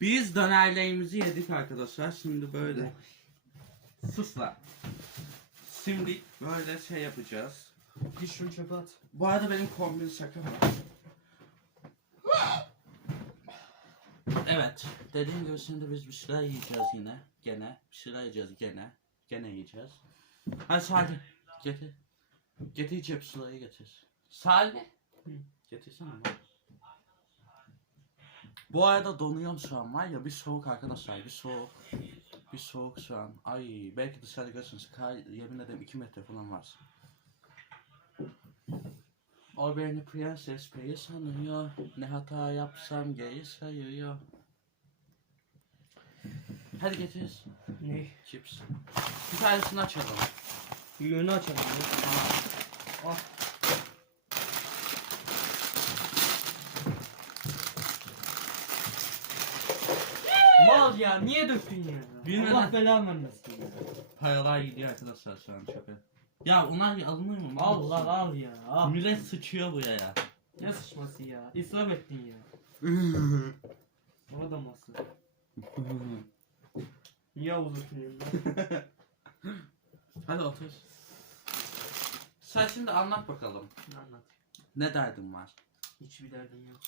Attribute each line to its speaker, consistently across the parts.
Speaker 1: Biz dönerlerimizi yedik arkadaşlar. Şimdi böyle. Sus lan. Şimdi böyle şey yapacağız.
Speaker 2: Git şunu çöpe at.
Speaker 1: Bu arada benim kombin şaka var. Evet. Dediğim gibi şimdi biz bir şeyler yiyeceğiz yine. Gene. Bir şeyler yiyeceğiz gene. Gene yiyeceğiz. Hadi Salih. Getir. Getir cep sulayı getir. Salih. Getirsene. bana. Bu arada donuyorum şu an var ya bir soğuk arkadaşlar bir soğuk. Bir soğuk şu an. Ay belki dışarı görürsünüz. Kar yemin ederim 2 metre falan var. O beni prenses peyi sanıyor. Ne hata yapsam geri sayıyor. Hadi getir.
Speaker 2: Ne?
Speaker 1: Chips. Bir tanesini açalım.
Speaker 2: Yönü açalım. ya.
Speaker 1: Aa,
Speaker 2: Al. Mal ya niye döktün ya?
Speaker 1: Bilmem.
Speaker 2: Allah belanı vermesin ya.
Speaker 1: paralar gidiyor arkadaşlar şu an çöpe. Ya onlar alınır mı?
Speaker 2: Al lan al ya. Al.
Speaker 1: Millet sıçıyor buraya.
Speaker 2: Ne sıçması ya? İsraf ettin ya. O da ması. Niye uzatıyorsun lan?
Speaker 1: Hadi otur. Sen şimdi anlat bakalım.
Speaker 2: Ne anlat?
Speaker 1: Ne derdin var?
Speaker 2: Hiçbir derdin yok.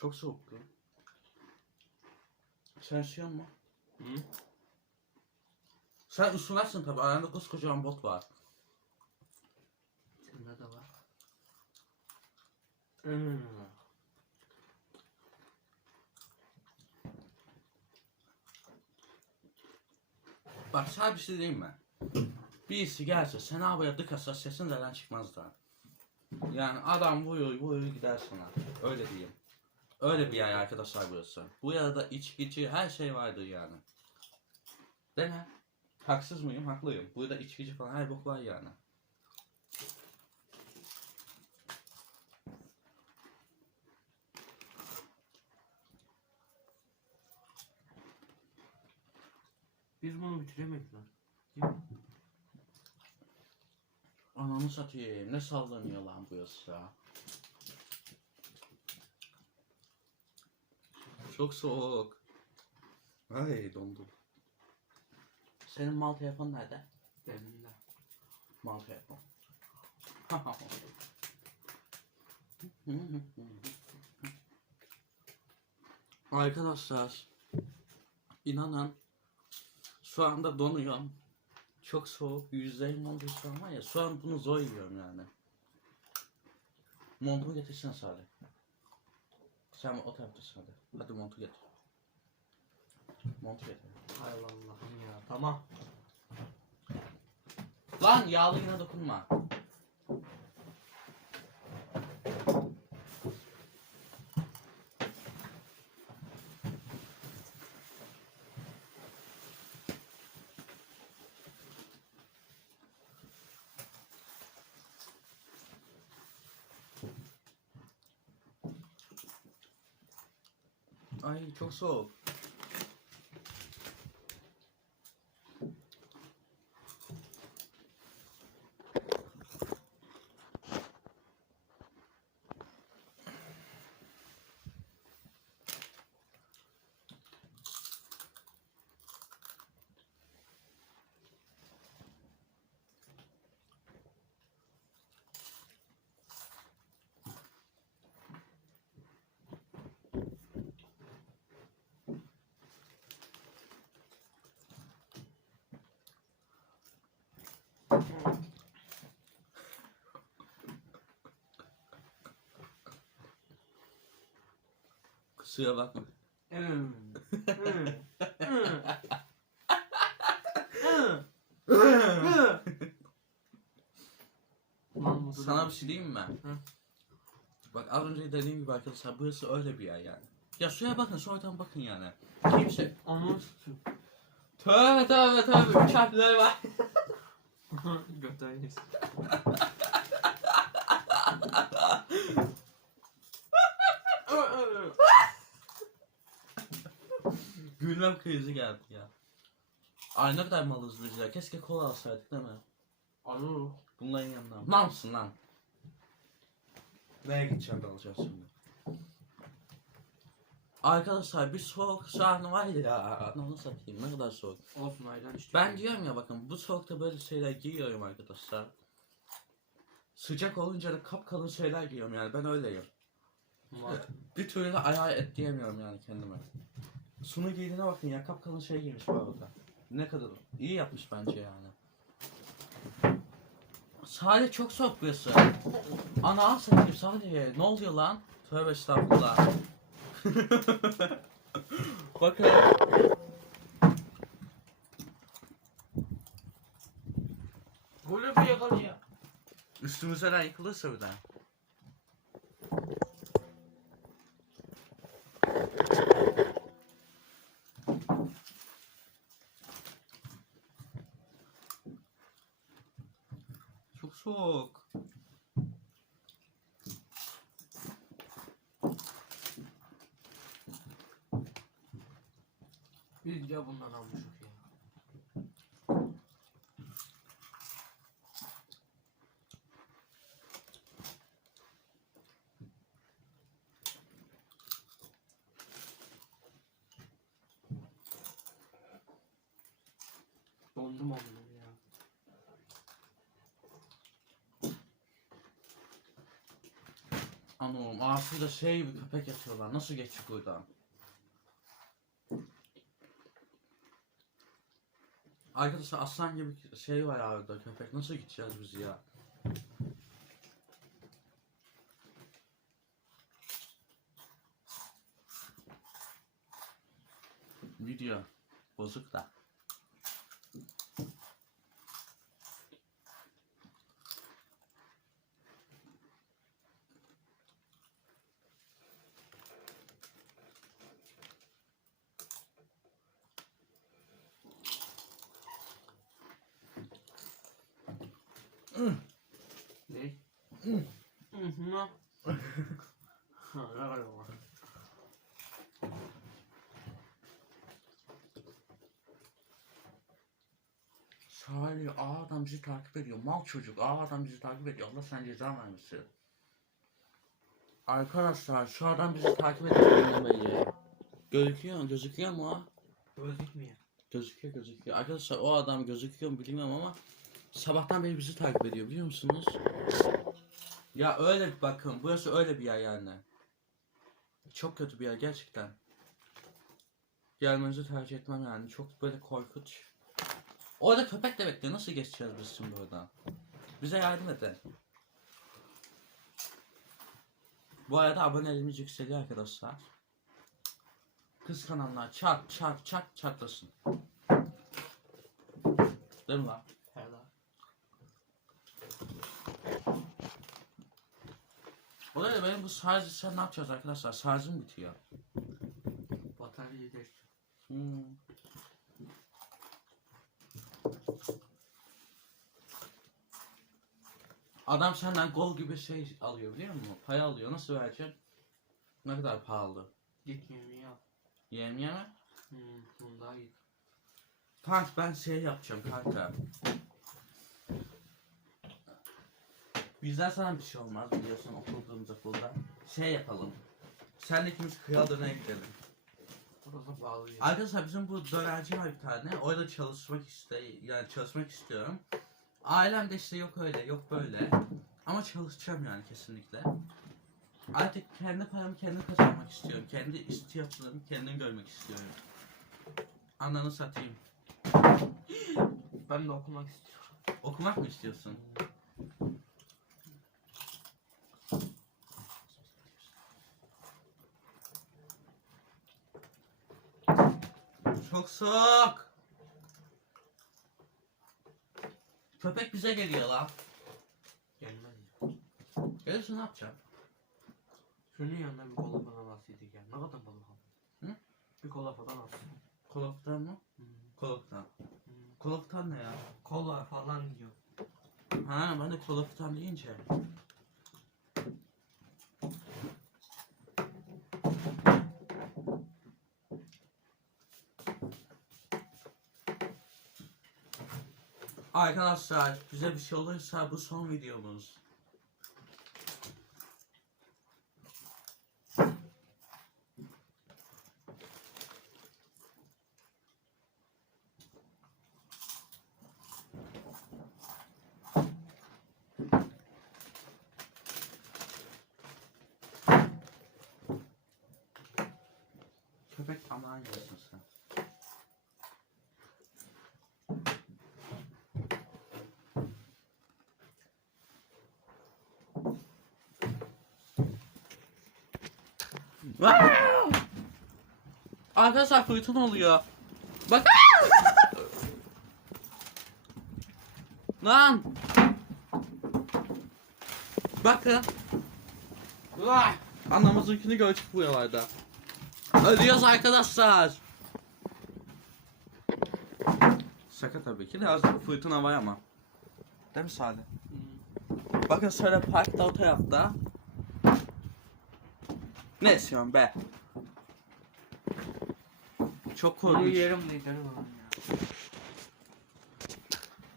Speaker 1: Çok soğuktu. Sen üşüyor mu?
Speaker 2: Hı?
Speaker 1: Sen üşümezsin tabi. Ayağında koskocaman bot var.
Speaker 2: Sende de var. Hmm.
Speaker 1: Bak sana bir şey diyeyim mi? Birisi gelse sen havaya dıkasa sesin zaten çıkmaz da. Yani adam vuruyor vuruyor gider sana. Öyle diyeyim. Öyle bir yer arkadaşlar burası. Bu yerde içkici her şey vardır yani. Değil mi? Haksız mıyım? Haklıyım. Burada içkici falan her bok var yani.
Speaker 2: Biz bunu bitiremedik lan. Değil mi?
Speaker 1: Ananı satayım. Ne sallanıyor lan burası ya. Çok soğuk. Ay dondum. Senin mal telefon nerede?
Speaker 2: Benim de.
Speaker 1: Mal telefon. Arkadaşlar inanın şu anda donuyorum. Çok soğuk. Yüzlerim olduğu şu an var ya. Şu an bunu zor yiyorum yani. Montumu getirsene Salih. Sen o taraftasın hadi. Hadi montu getir. Montu getir.
Speaker 2: Hay Allah'ım ya. Tamam.
Speaker 1: Lan yağlı yine dokunma. Ay çok soğuk. Kusura bakma. Sana bir şey diyeyim mi?
Speaker 2: Hı.
Speaker 1: Bak az önce dediğim gibi arkadaşlar burası öyle bir yer yani. Ya suya bakın sonradan bakın yani. Kimse...
Speaker 2: Anons.
Speaker 1: Tövbe tövbe tövbe üç harfler var.
Speaker 2: Götayız.
Speaker 1: Gülmem krizi geldi ya. Ay ne kadar malız biz ya. Keşke kola alsaydık değil mi?
Speaker 2: Anıl.
Speaker 1: Bunların yanına. Mal mısın lan? Nereye gideceğim dalacağız şimdi? Arkadaşlar bir soğuk an var ya ananı satayım ne kadar soğuk.
Speaker 2: Olsun ayran içtik.
Speaker 1: Ben diyorum ya bakın bu soğukta böyle şeyler giyiyorum arkadaşlar. Sıcak olunca da kapkalın şeyler giyiyorum yani ben öyleyim.
Speaker 2: Var.
Speaker 1: Bir türlü de ayağı et diyemiyorum yani kendime. Sunu giydiğine bakın ya kapkalın şey giymiş bu arada. Ne kadar iyi yapmış bence yani. Salih çok soğuk burası. Ana satayım Salih ne oluyor lan? Tövbe estağfurullah. bakın.
Speaker 2: Böyle bir yakalı ya.
Speaker 1: Üstümüze de yıkılırsa bir de. Çok soğuk.
Speaker 2: Biz de bundan almışız ya. Dondum ya.
Speaker 1: Anam ağzıyla şey gibi köpek yatıyorlar. Nasıl geçecek buradan? Arkadaşlar aslan gibi şey var orada köpek. Nasıl gideceğiz biz ya? Video bozuk da.
Speaker 2: Ne?
Speaker 1: Hı.
Speaker 2: Hı hı. Ha, ne kadar var?
Speaker 1: Salih aa adam bizi takip ediyor. Mal çocuk aa adam bizi takip ediyor. Allah sen ceza vermesin. Arkadaşlar şu adam bizi takip ediyor. Gözüküyor, gözüküyor mu o?
Speaker 2: Gözükmüyor.
Speaker 1: Gözüküyor gözüküyor. Arkadaşlar o adam gözüküyor mu bilmiyorum ama sabahtan beri bizi takip ediyor biliyor musunuz? Ya öyle bakın burası öyle bir yer yani. Çok kötü bir yer gerçekten. Gelmenizi tercih etmem yani çok böyle korkunç. Orada köpek de bekliyor nasıl geçeceğiz biz şimdi oradan? Bize yardım edin. Bu arada abonelerimiz yükseliyor arkadaşlar. Kız kanallar çat çat çat çatlasın. Değil mi lan?
Speaker 2: Helal.
Speaker 1: O da benim bu şarjı sen ne yapacağız arkadaşlar? Şarjım bitiyor.
Speaker 2: Bataryayı değiştir.
Speaker 1: Hmm. Adam senden gol gibi şey alıyor biliyor musun? Pay alıyor. Nasıl vereceksin? Ne kadar pahalı.
Speaker 2: Git yemeği yap.
Speaker 1: Yem yeme.
Speaker 2: Hmm, bunu daha iyi.
Speaker 1: Kanka ben şey yapacağım kanka. Bizden sana bir şey olmaz biliyorsun okuduğumuz okulda. Şey yapalım. Sen de ikimiz kıyal döne'ye gidelim. Arkadaşlar bizim bu dönerci var bir tane. Orada çalışmak iste yani çalışmak istiyorum. Ailem de işte yok öyle yok böyle. Ama çalışacağım yani kesinlikle. Artık kendi paramı kendim kazanmak istiyorum. Kendi ihtiyaçlarımı kendim görmek istiyorum. Ananı satayım.
Speaker 2: Ben de okumak istiyorum.
Speaker 1: Okumak mı istiyorsun? Çok soğuk. Köpek bize geliyor lan.
Speaker 2: Gelmez ya.
Speaker 1: Gelirse ne yapacağım?
Speaker 2: Şunun yanında bir kola falan alsaydık ya. Ne kadar balık aldın?
Speaker 1: Hı?
Speaker 2: Bir kola falan alsın.
Speaker 1: Koloktan mı?
Speaker 2: Hmm.
Speaker 1: Koloktan.
Speaker 2: Hmm.
Speaker 1: Koloktan ne ya?
Speaker 2: Kola falan diyor.
Speaker 1: Ha ben de koloktan deyince. Arkadaşlar bize bir şey olursa bu son videomuz. Köpek tamam yiyorsun sen. Arkadaşlar fırtına oluyor. Bak. Lan. Bakın. Anamızınkini gördük buralarda. Ölüyoruz arkadaşlar. Şaka tabii ki de az fırtına var ama. Değil mi Salih? Bakın şöyle parkta o tarafta. Ne istiyorsun be? Çok
Speaker 2: Bunu
Speaker 1: korkunç.
Speaker 2: yerim canım adam ya.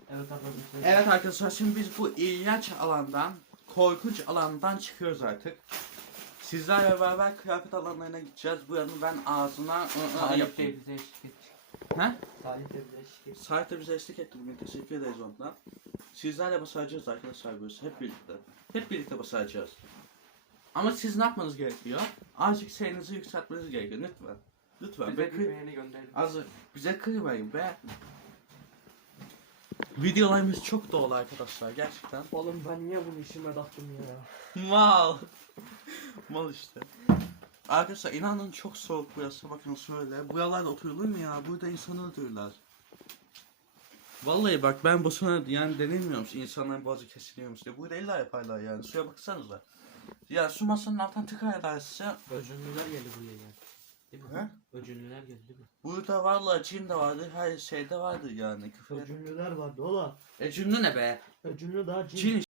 Speaker 2: Evet arkadaşlar.
Speaker 1: Evet arkadaşlar şimdi biz bu iğrenç alandan, korkunç alandan çıkıyoruz artık. Sizlerle beraber kıyafet alanlarına gideceğiz. Bu yanı ben ağzına ı, ı
Speaker 2: Salih
Speaker 1: yapayım.
Speaker 2: de bize eşlik edecek.
Speaker 1: He?
Speaker 2: Salih de bize eşlik edecek.
Speaker 1: Sahip de bize eşlik etti bugün. Teşekkür ederiz ondan. Sizlerle basacağız arkadaşlar böyle hep birlikte. Hep birlikte basacağız. Ama siz ne yapmanız gerekiyor? Azıcık sayınızı yükseltmeniz gerekiyor lütfen. Lütfen.
Speaker 2: Bize bir beğeni gönderin.
Speaker 1: azı bize kırmayın be. Videolarımız çok dolu arkadaşlar gerçekten.
Speaker 2: Oğlum ben niye bunu işime taktım ya?
Speaker 1: Mal. Mal işte. Arkadaşlar inanın çok soğuk burası. Bakın şöyle. Buralarda oturulur mu ya? Burada insanı öldürürler. Vallahi bak ben boşuna yani denilmiyormuş insanların boğazı kesiliyormuş diye. Burada illa yaparlar yani. Suya baksanıza. Ya su masanın altından tıkarlar size.
Speaker 2: Öcünlüler geldi buraya yani. Değil mi?
Speaker 1: He?
Speaker 2: Öcünlüler geldi değil mi?
Speaker 1: Burada vallahi cin de vardı, her şeyde vardı yani. Küfür.
Speaker 2: Öcünlüler vardı ola.
Speaker 1: E cümle ne be?
Speaker 2: Öcünlü daha cin.
Speaker 1: Cin